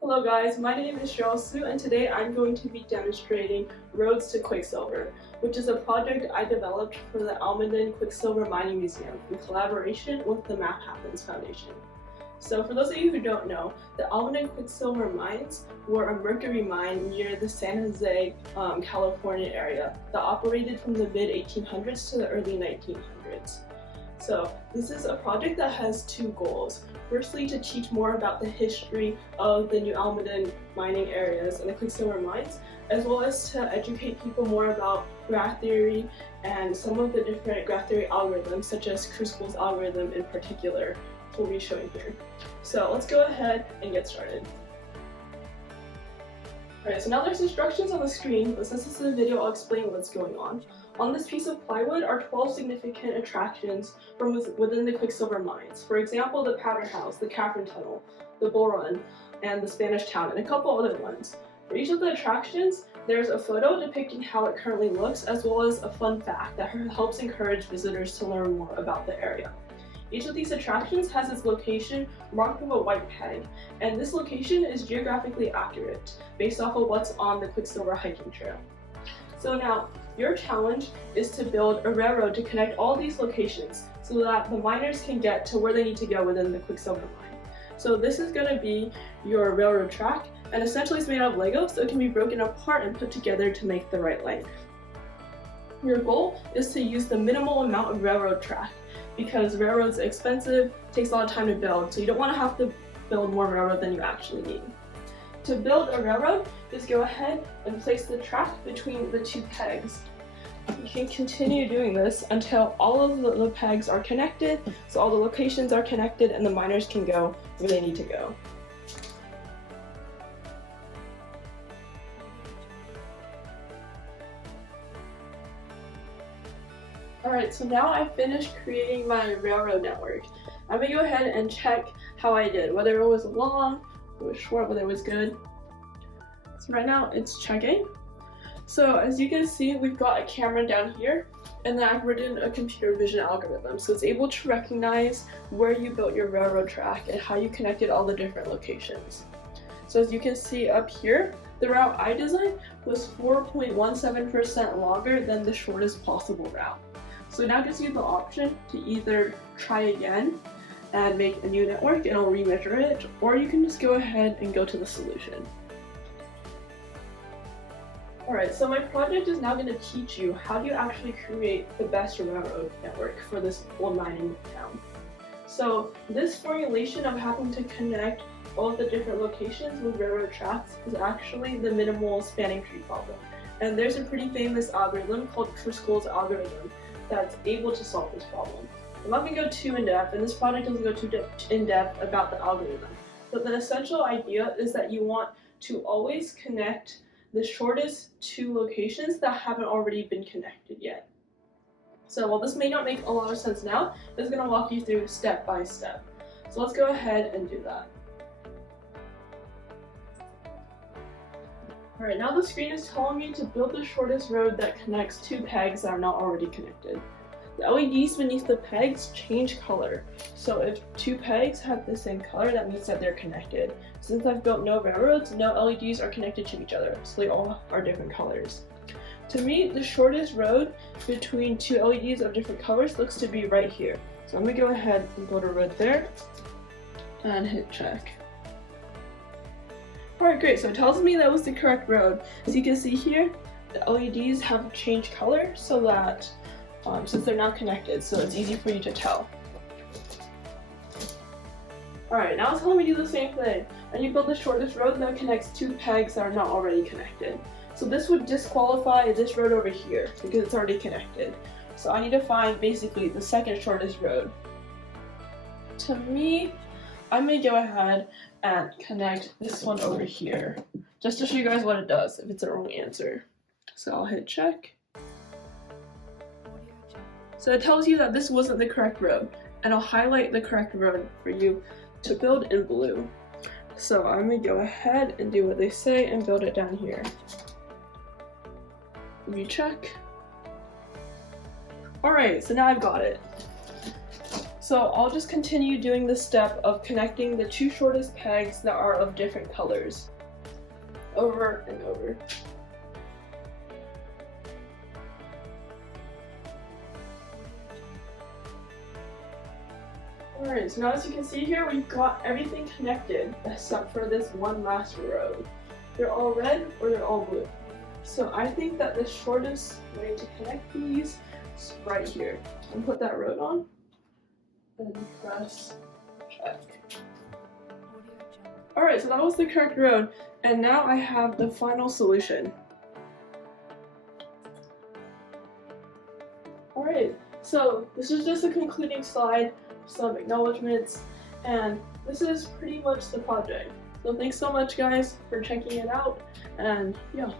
Hello guys, my name is Cheryl Su and today I'm going to be demonstrating Roads to Quicksilver, which is a project I developed for the Almaden Quicksilver Mining Museum in collaboration with the Math Happens Foundation. So for those of you who don't know, the Almaden Quicksilver mines were a mercury mine near the San Jose, California area that operated from the mid-1800s to the early 1900s. So this is a project that has two goals. Firstly, to teach more about the history of the New Almaden mining areas and the Quicksilver mines, as well as to educate people more about graph theory and some of the different graph theory algorithms, such as Kruskal's algorithm in particular, which we'll be showing here. So let's go ahead and get started. Alright, so now there's instructions on the screen, but since this is a video, I'll explain what's going on. On this piece of plywood are 12 significant attractions from within the Quicksilver mines. For example, the Powder House, the Catherine Tunnel, the Bull Run, and the Spanish Town, and a couple other ones. For each of the attractions, there's a photo depicting how it currently looks, as well as a fun fact that helps encourage visitors to learn more about the area. Each of these attractions has its location marked with a white peg, and this location is geographically accurate based off of what's on the Quicksilver hiking trail. So now, your challenge is to build a railroad to connect all these locations so that the miners can get to where they need to go within the Quicksilver mine. So this is going to be your railroad track, and essentially it's made out of Lego, so it can be broken apart and put together to make the right length. Your goal is to use the minimal amount of railroad track, because railroads are expensive, takes a lot of time to build, so you don't want to have to build more railroad than you actually need. To build a railroad, just go ahead and place the track between the two pegs. You can continue doing this until all of the pegs are connected, so all the locations are connected and the miners can go where they need to go. Alright, so now I've finished creating my railroad network. I'm going to go ahead and check how I did, whether it was long, it was short, whether it was good. So right now it's checking. So as you can see, we've got a camera down here, and then I've written a computer vision algorithm. So it's able to recognize where you built your railroad track and how you connected all the different locations. So as you can see up here, the route I designed was 4.17% longer than the shortest possible route. So it now gives you the option to either try again and make a new network and it'll remeasure it, or you can just go ahead and go to the solution. Alright, so my project is now going to teach you how do you actually create the best railroad network for this old mining town. So this formulation of having to connect all of the different locations with railroad tracks is actually the minimal spanning tree problem. And there's a pretty famous algorithm called Kruskal's algorithm that's able to solve this problem. I'm not going to go too in-depth, and this project doesn't go too in-depth about the algorithm. But the essential idea is that you want to always connect the shortest two locations that haven't already been connected yet. So while this may not make a lot of sense now, it's going to walk you through step by step. So let's go ahead and do that. Alright, now the screen is telling me to build the shortest road that connects two pegs that are not already connected. The LEDs beneath the pegs change color, so if two pegs have the same color, that means that they're connected. Since I've built no railroads, no LEDs are connected to each other, so they all are different colors. To me, the shortest road between two LEDs of different colors looks to be right here. So I'm going to go ahead and build a road there, and hit check. Alright, great, so it tells me that was the correct road. As you can see here, the LEDs have changed color so that since they're not connected, so it's easy for you to tell. Alright, now it's telling me to do the same thing. And you build the shortest road that connects two pegs that are not already connected. So this would disqualify this road over here because it's already connected. So I need to find basically the second shortest road. To me, I'm going to go ahead and connect this one over here, just to show you guys what it does if it's the wrong answer. So I'll hit check. So it tells you that this wasn't the correct road, and I'll highlight the correct road for you to build in blue. So I'm going to go ahead and do what they say and build it down here. Recheck. Alright, so now I've got it. So I'll just continue doing the step of connecting the two shortest pegs that are of different colors, over and over. Alright, so now as you can see here, we've got everything connected except for this one last road. They're all red or they're all blue. So I think that the shortest way to connect these is right here. And put that road on and press check. Alright, so that was the correct road, and now I have the final solution. Alright, so this is just a concluding slide, some acknowledgements, and this is pretty much the project. So thanks so much guys for checking it out, and yeah.